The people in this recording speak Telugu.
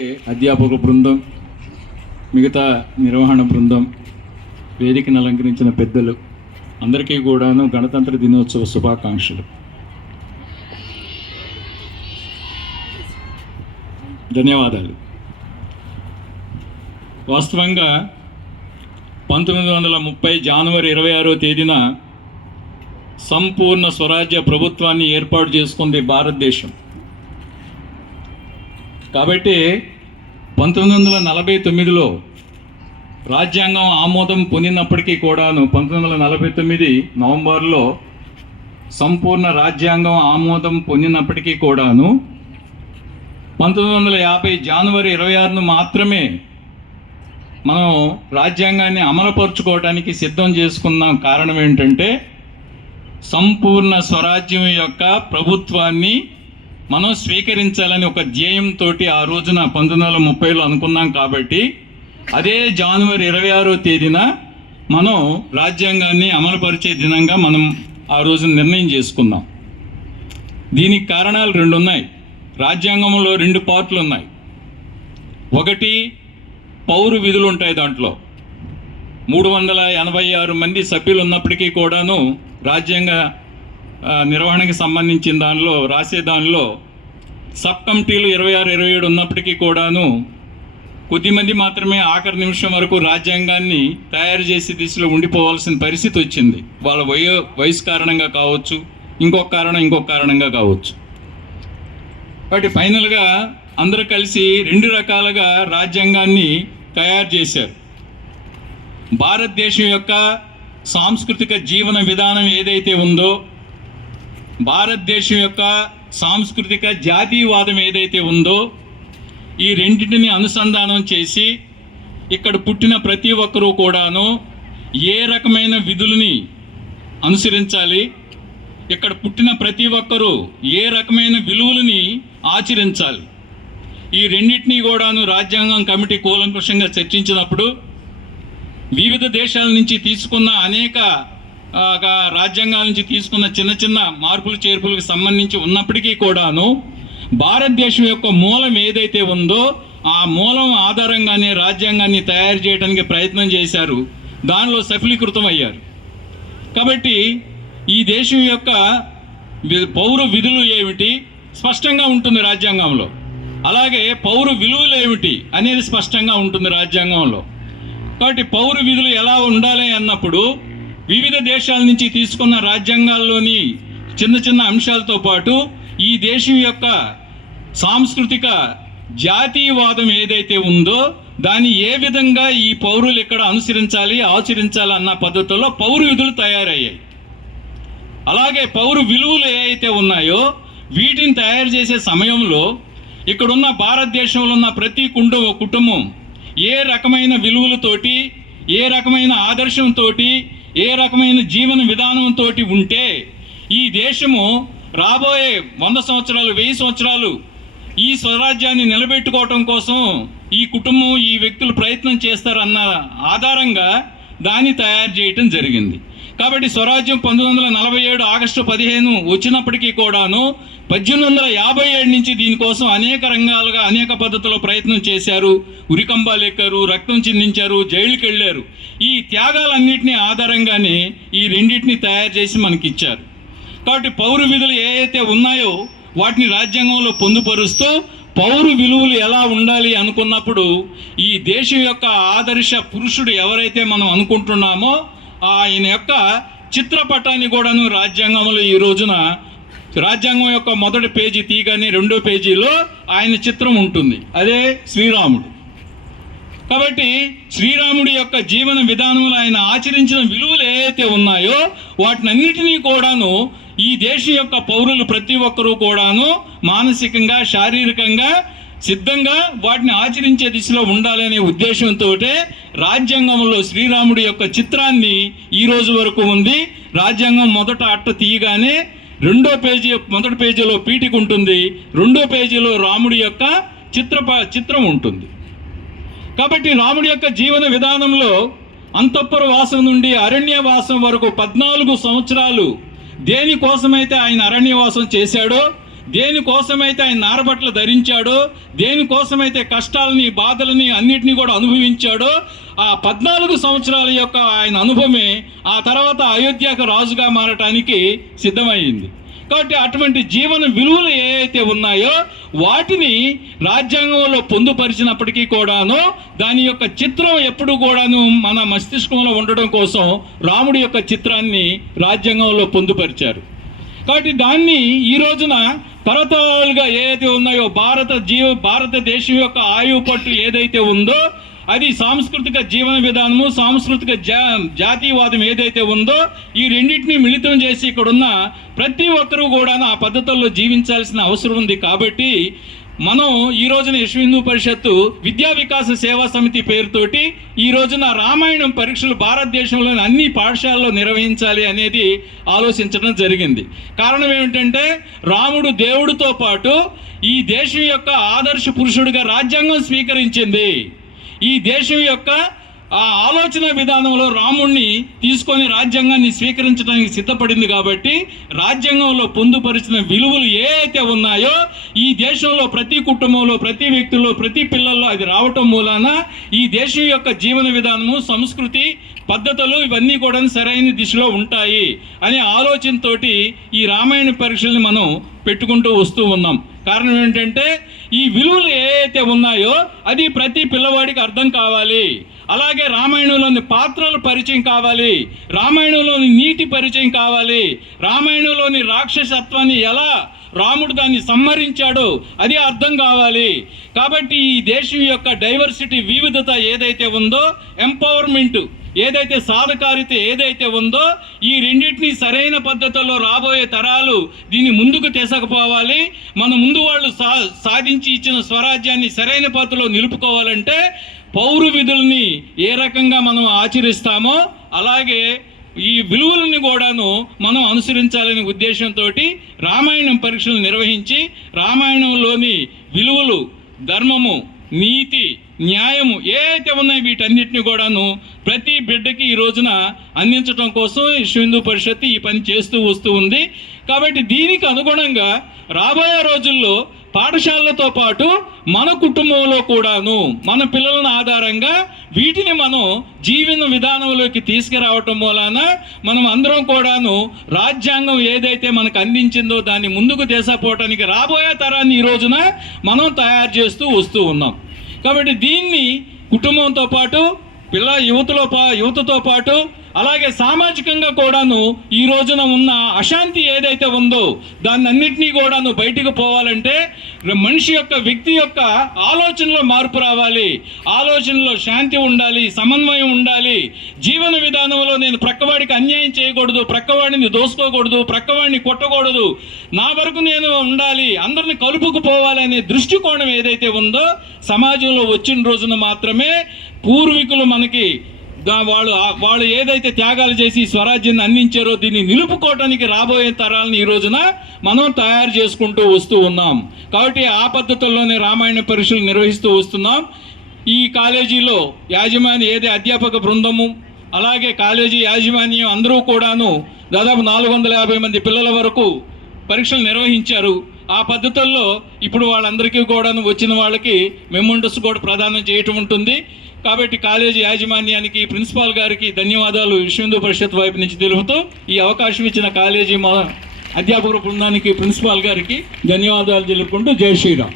అధ్యాపక బృందం, మిగతా నిర్వహణ బృందం, వేదికను అలంకరించిన పెద్దలు అందరికీ కూడాను గణతంత్ర దినోత్సవ శుభాకాంక్షలు. ధన్యవాదాలు. వాస్తవంగా 1930 జనవరి 26వ తేదీన సంపూర్ణ స్వరాజ్య ప్రభుత్వాన్ని ఏర్పాటు చేసుకుంది భారతదేశం. కాబట్టి 1949లో రాజ్యాంగం ఆమోదం పొందినప్పటికీ కూడాను 1949 నవంబర్లో సంపూర్ణ రాజ్యాంగం ఆమోదం పొందినప్పటికీ కూడాను 1950 జనవరి 26ను మాత్రమే మనం రాజ్యాంగాన్ని అమలుపరుచుకోవడానికి సిద్ధం చేసుకున్నాం. కారణం ఏంటంటే సంపూర్ణ స్వరాజ్యం యొక్క ప్రభుత్వాన్ని మనం స్వీకరించాలని ఒక ధ్యేయంతో ఆ రోజున 1930లో అనుకున్నాం. కాబట్టి అదే జనవరి 26వ తేదీన మనం రాజ్యాంగాన్ని అమలుపరిచే దినంగా మనం ఆ రోజు నిర్ణయం చేసుకున్నాం. దీనికి కారణాలు రెండు ఉన్నాయి. రాజ్యాంగంలో రెండు పార్ట్లు ఉన్నాయి. ఒకటి పౌర విధులు ఉంటాయి. దాంట్లో 386 మంది సభ్యులు ఉన్నప్పటికీ కూడాను రాజ్యాంగ నిర్వహణకి సంబంధించిన దానిలో సబ్ కమిటీలు 26, 27 ఉన్నప్పటికీ కూడాను కొద్దిమంది మాత్రమే ఆఖరి నిమిషం వరకు రాజ్యాంగాన్ని తయారు చేసే దిశలో ఉండిపోవాల్సిన పరిస్థితి వచ్చింది. వాళ్ళ వయసు కారణంగా కావచ్చు, ఇంకొక కారణంగా కావచ్చు. కాబట్టి ఫైనల్గా అందరూ కలిసి రెండు రకాలుగా రాజ్యాంగాన్ని తయారు చేశారు. భారతదేశం యొక్క సాంస్కృతిక జీవన విధానం ఏదైతే ఉందో, భారతదేశం యొక్క సాంస్కృతిక జాతీయవాదం ఏదైతే ఉందో, ఈ రెండింటిని అనుసంధానం చేసి ఇక్కడ పుట్టిన ప్రతి ఒక్కరూ కూడాను ఏ రకమైన విధులని అనుసరించాలి, ఇక్కడ పుట్టిన ప్రతి ఒక్కరూ ఏ రకమైన విలువలని ఆచరించాలి, ఈ రెండింటినీ కూడాను రాజ్యాంగం కమిటీ కూలంకషంగా చర్చించినప్పుడు వివిధ దేశాల నుంచి తీసుకున్న అనేక రాజ్యాంగాల నుంచి తీసుకున్న చిన్న చిన్న మార్పులు చేర్పులకు సంబంధించి ఉన్నప్పటికీ కూడాను భారతదేశం యొక్క మూలం ఏదైతే ఉందో ఆ మూలం ఆధారంగానే రాజ్యాంగాన్ని తయారు చేయడానికి ప్రయత్నం చేశారు. దానిలో సఫలీకృతం అయ్యారు. కాబట్టి ఈ దేశం యొక్క పౌర విధులు ఏమిటి స్పష్టంగా ఉంటుంది రాజ్యాంగంలో. అలాగే పౌర విలువలు ఏమిటి అనేది స్పష్టంగా ఉంటుంది రాజ్యాంగంలో. కాబట్టి పౌర విధులు ఎలా ఉండాలి అన్నప్పుడు వివిధ దేశాల నుంచి తీసుకున్న రాజ్యాంగాల్లోని చిన్న చిన్న అంశాలతో పాటు ఈ దేశం యొక్క సాంస్కృతిక జాతీయవాదం ఏదైతే ఉందో దాన్ని ఏ విధంగా ఈ పౌరులు ఇక్కడ అనుసరించాలి, ఆచరించాలి అన్న పద్ధతుల్లో పౌర విధులు తయారయ్యాయి. అలాగే పౌర విలువలు ఏవైతే ఉన్నాయో వీటిని తయారు చేసే సమయంలో ఇక్కడున్న భారతదేశంలో ఉన్న ప్రతి కుటుంబం ఏ రకమైన విలువలతోటి, ఏ రకమైన ఆదర్శంతో, ఏ రకమైన జీవన విధానంతో ఉంటే ఈ దేశము రాబోయే 100 సంవత్సరాలు 1000 సంవత్సరాలు ఈ స్వరాజ్యాన్ని నిలబెట్టుకోవటం కోసం ఈ కుటుంబం, ఈ వ్యక్తులు ప్రయత్నం చేస్తారన్న ఆధారంగా దాన్ని తయారు చేయటం జరిగింది. కాబట్టి స్వరాజ్యం 1947 ఆగస్టు 15 వచ్చినప్పటికీ కూడాను 1857 నుంచి దీనికోసం అనేక రంగాలుగా అనేక పద్ధతుల్లో ప్రయత్నం చేశారు. ఉరికంబాలు ఎక్కారు, రక్తం చిందించారు, జైలుకి వెళ్ళారు. ఈ త్యాగాలన్నింటినీ ఆధారంగానే ఈ రెండింటిని తయారు చేసి మనకి ఇచ్చారు. కాబట్టి పౌర విధులు ఏవైతే ఉన్నాయో వాటిని రాజ్యాంగంలో పొందుపరుస్తూ పౌర విలువలు ఎలా ఉండాలి అనుకున్నప్పుడు ఈ దేశం యొక్క ఆదర్శ పురుషుడు ఎవరైతే మనం అనుకుంటున్నామో ఆయన యొక్క చిత్రపటాన్ని కూడాను రాజ్యాంగంలో ఈ రోజున రాజ్యాంగం యొక్క మొదటి పేజీ తీయగానే 2వ పేజీలో ఆయన చిత్రం ఉంటుంది. అదే శ్రీరాముడు. కాబట్టి శ్రీరాముడి యొక్క జీవన విధానంలో ఆయన ఆచరించిన విలువలు ఏవైతే ఉన్నాయో వాటినన్నిటినీ కూడాను ఈ దేశం యొక్క పౌరులు ప్రతి ఒక్కరూ కూడాను మానసికంగా, శారీరకంగా సిద్ధంగా వాటిని ఆచరించే దిశలో ఉండాలనే ఉద్దేశంతో రాజ్యాంగంలో శ్రీరాముడి యొక్క చిత్రాన్ని ఈ రోజు వరకు ఉంది. రాజ్యాంగం మొదట అట్ట తీయగానే 2వ పేజీ మొదటి పేజీలో పీఠిక ఉంటుంది, 2వ పేజీలో రాముడి యొక్క చిత్రం ఉంటుంది. కాబట్టి రాముడి యొక్క జీవన విధానంలో అంతఃపుర వాసం నుండి అరణ్యవాసం వరకు 14 సంవత్సరాలు దేనికోసమైతే ఆయన అరణ్యవాసం చేశాడో దేనికోసమైతే ఆయన నారబట్టలు ధరించాడో, దేనికోసమైతే కష్టాలని బాధలని అన్నిటినీ కూడా అనుభవించాడో, ఆ 14 సంవత్సరాల యొక్క ఆయన అనుభవమే ఆ తర్వాత అయోధ్యకు రాజుగా మారటానికి సిద్ధమైంది. కాబట్టి అటువంటి జీవన విలువలు ఏవైతే ఉన్నాయో వాటిని రాజ్యాంగంలో పొందుపరిచినప్పటికీ కూడాను దాని యొక్క చిత్రం ఎప్పుడు కూడాను మన మస్తిష్కంలో ఉండడం కోసం రాముడి యొక్క చిత్రాన్ని రాజ్యాంగంలో పొందుపరిచారు. కాబట్టి దాన్ని ఈ రోజున తరతరాలుగా ఏదైతే ఉన్నాయో భారతదేశం యొక్క ఆయువు పట్టు ఏదైతే ఉందో అది సాంస్కృతిక జీవన విధానము, సాంస్కృతిక జాతీయవాదం ఏదైతే ఉందో ఈ రెండింటినీ మిళితం చేసి ఇక్కడున్న ప్రతి ఒక్కరూ కూడా ఆ పద్ధతుల్లో జీవించాల్సిన అవసరం ఉంది. కాబట్టి మనం ఈ రోజున విశ్వ హిందూ పరిషత్తు విద్యా వికాస సేవా సమితి పేరుతోటి ఈ రోజున రామాయణం పరీక్షలు భారతదేశంలోని అన్ని పాఠశాలలో నిర్వహించాలి అనేది ఆలోచించడం జరిగింది. కారణం ఏమిటంటే రాముడు దేవుడితో పాటు ఈ దేశం యొక్క ఆదర్శ పురుషుడిగా రాజ్యాంగం స్వీకరించింది. ఈ దేశం యొక్క ఆ ఆలోచన విధానంలో రాముణ్ణి తీసుకొని రాజ్యాంగాన్ని స్వీకరించడానికి సిద్ధపడింది. కాబట్టి రాజ్యాంగంలో పొందుపరిచిన విలువలు ఏవైతే ఉన్నాయో ఈ దేశంలో ప్రతి కుటుంబంలో, ప్రతి వ్యక్తుల్లో, ప్రతి పిల్లల్లో అది రావటం మూలాన ఈ దేశం యొక్క జీవన విధానము, సంస్కృతి, పద్ధతులు ఇవన్నీ కూడా సరైన దిశలో ఉంటాయి అనే ఆలోచనతోటి ఈ రామాయణ పరీక్షల్ని మనం పెట్టుకుంటూ వస్తూ ఉన్నాం. కారణం ఏంటంటే ఈ విలువలు ఏవైతే ఉన్నాయో అది ప్రతి పిల్లవాడికి అర్థం కావాలి. అలాగే రామాయణంలోని పాత్రల పరిచయం కావాలి, రామాయణంలోని నీతి పరిచయం కావాలి, రామాయణంలోని రాక్షసత్వాన్ని ఎలా రాముడు దాన్ని సంహరించాడో అది అర్థం కావాలి. కాబట్టి ఈ దేశం యొక్క డైవర్సిటీ, వివిధత ఏదైతే ఉందో, ఎంపవర్మెంట్ ఏదైతే, సాధకారిత ఏదైతే ఉందో ఈ రెండింటినీ సరైన పద్ధతుల్లో రాబోయే తరాలు దీన్ని ముందుకు తీసుకుపోవాలి. మన ముందు వాళ్ళు సాధించి ఇచ్చిన స్వరాజ్యాన్ని సరైన పద్ధతిలో నిలుపుకోవాలంటే పౌర విధుల్ని ఏ రకంగా మనం ఆచరిస్తామో అలాగే ఈ విలువలను కూడాను మనం అనుసరించాలనే ఉద్దేశంతో రామాయణం పరీక్షలు నిర్వహించి రామాయణంలోని విలువలు, ధర్మము, నీతి, న్యాయము ఏవైతే ఉన్నాయో వీటన్నిటిని కూడాను ప్రతి బిడ్డకి ఈ రోజున అందించడం కోసం విశ్వ హిందూ పరిషత్ ఈ పని చేస్తూ వస్తూ ఉంది. కాబట్టి దీనికి అనుగుణంగా రాబోయే రోజుల్లో పాఠశాలలతో పాటు మన కుటుంబంలో కూడాను మన పిల్లల ఆధారంగా వీటిని మనం జీవన విధానంలోకి తీసుకురావటం మూలాన మనం అందరం కూడాను రాజ్యాంగం ఏదైతే మనకు అందించిందో దాన్ని ముందుకు తీసుకుపోవటానికి రాబోయే తరాన్ని ఈ రోజున మనం తయారు చేస్తూ వస్తూ ఉన్నాం. కాబట్టి దీన్ని కుటుంబంతో పాటు యువతతో పాటు అలాగే సామాజికంగా కూడాను ఈ రోజున ఉన్న అశాంతి ఏదైతే ఉందో దాన్ని అన్నింటినీ కూడాను బయటకు పోవాలంటే మనిషి యొక్క, వ్యక్తి యొక్క ఆలోచనలో మార్పు రావాలి, ఆలోచనలో శాంతి ఉండాలి, సమన్వయం ఉండాలి. జీవన విధానంలో నేను ప్రక్కవాడికి అన్యాయం చేయకూడదు, ప్రక్కవాడిని దోసుకోకూడదు, ప్రక్కవాడిని కొట్టకూడదు, నా వరకు నేను ఉండాలి, అందరిని కలుపుకుపోవాలి అనే దృష్టికోణం ఏదైతే ఉందో సమాజంలో వచ్చిన రోజున మాత్రమే పూర్వీకులు మనకి వాళ్ళు ఏదైతే త్యాగాలు చేసి స్వరాజ్యాన్ని అందించారో దీన్ని నిలుపుకోవటానికి రాబోయే తరాలను ఈ రోజున మనం తయారు చేసుకుంటూ వస్తూ ఉన్నాం. కాబట్టి ఆ పద్ధతుల్లోనే రామాయణ పరీక్షలు నిర్వహిస్తూ వస్తున్నాం. ఈ కాలేజీలో యాజమాన్య అధ్యాపక బృందము అలాగే కాలేజీ యాజమాన్యం అందరూ కూడాను దాదాపు 450 మంది పిల్లల వరకు పరీక్షలు నిర్వహించారు. ఆ పద్ధతుల్లో ఇప్పుడు వాళ్ళందరికీ కూడా వచ్చిన వాళ్ళకి మెమోంటోస్ కూడా ప్రదానం చేయటం ఉంటుంది. కాబట్టి కాలేజీ యాజమాన్యానికి, ప్రిన్సిపాల్ గారికి ధన్యవాదాలు విశ్వ హిందూ పరిషత్ వైపు నుంచి తెలుపుతూ ఈ అవకాశం ఇచ్చిన కాలేజీ అధ్యాపక బృందానికి, ప్రిన్సిపాల్ గారికి ధన్యవాదాలు తెలుపుకుంటూ జై శ్రీరామ్.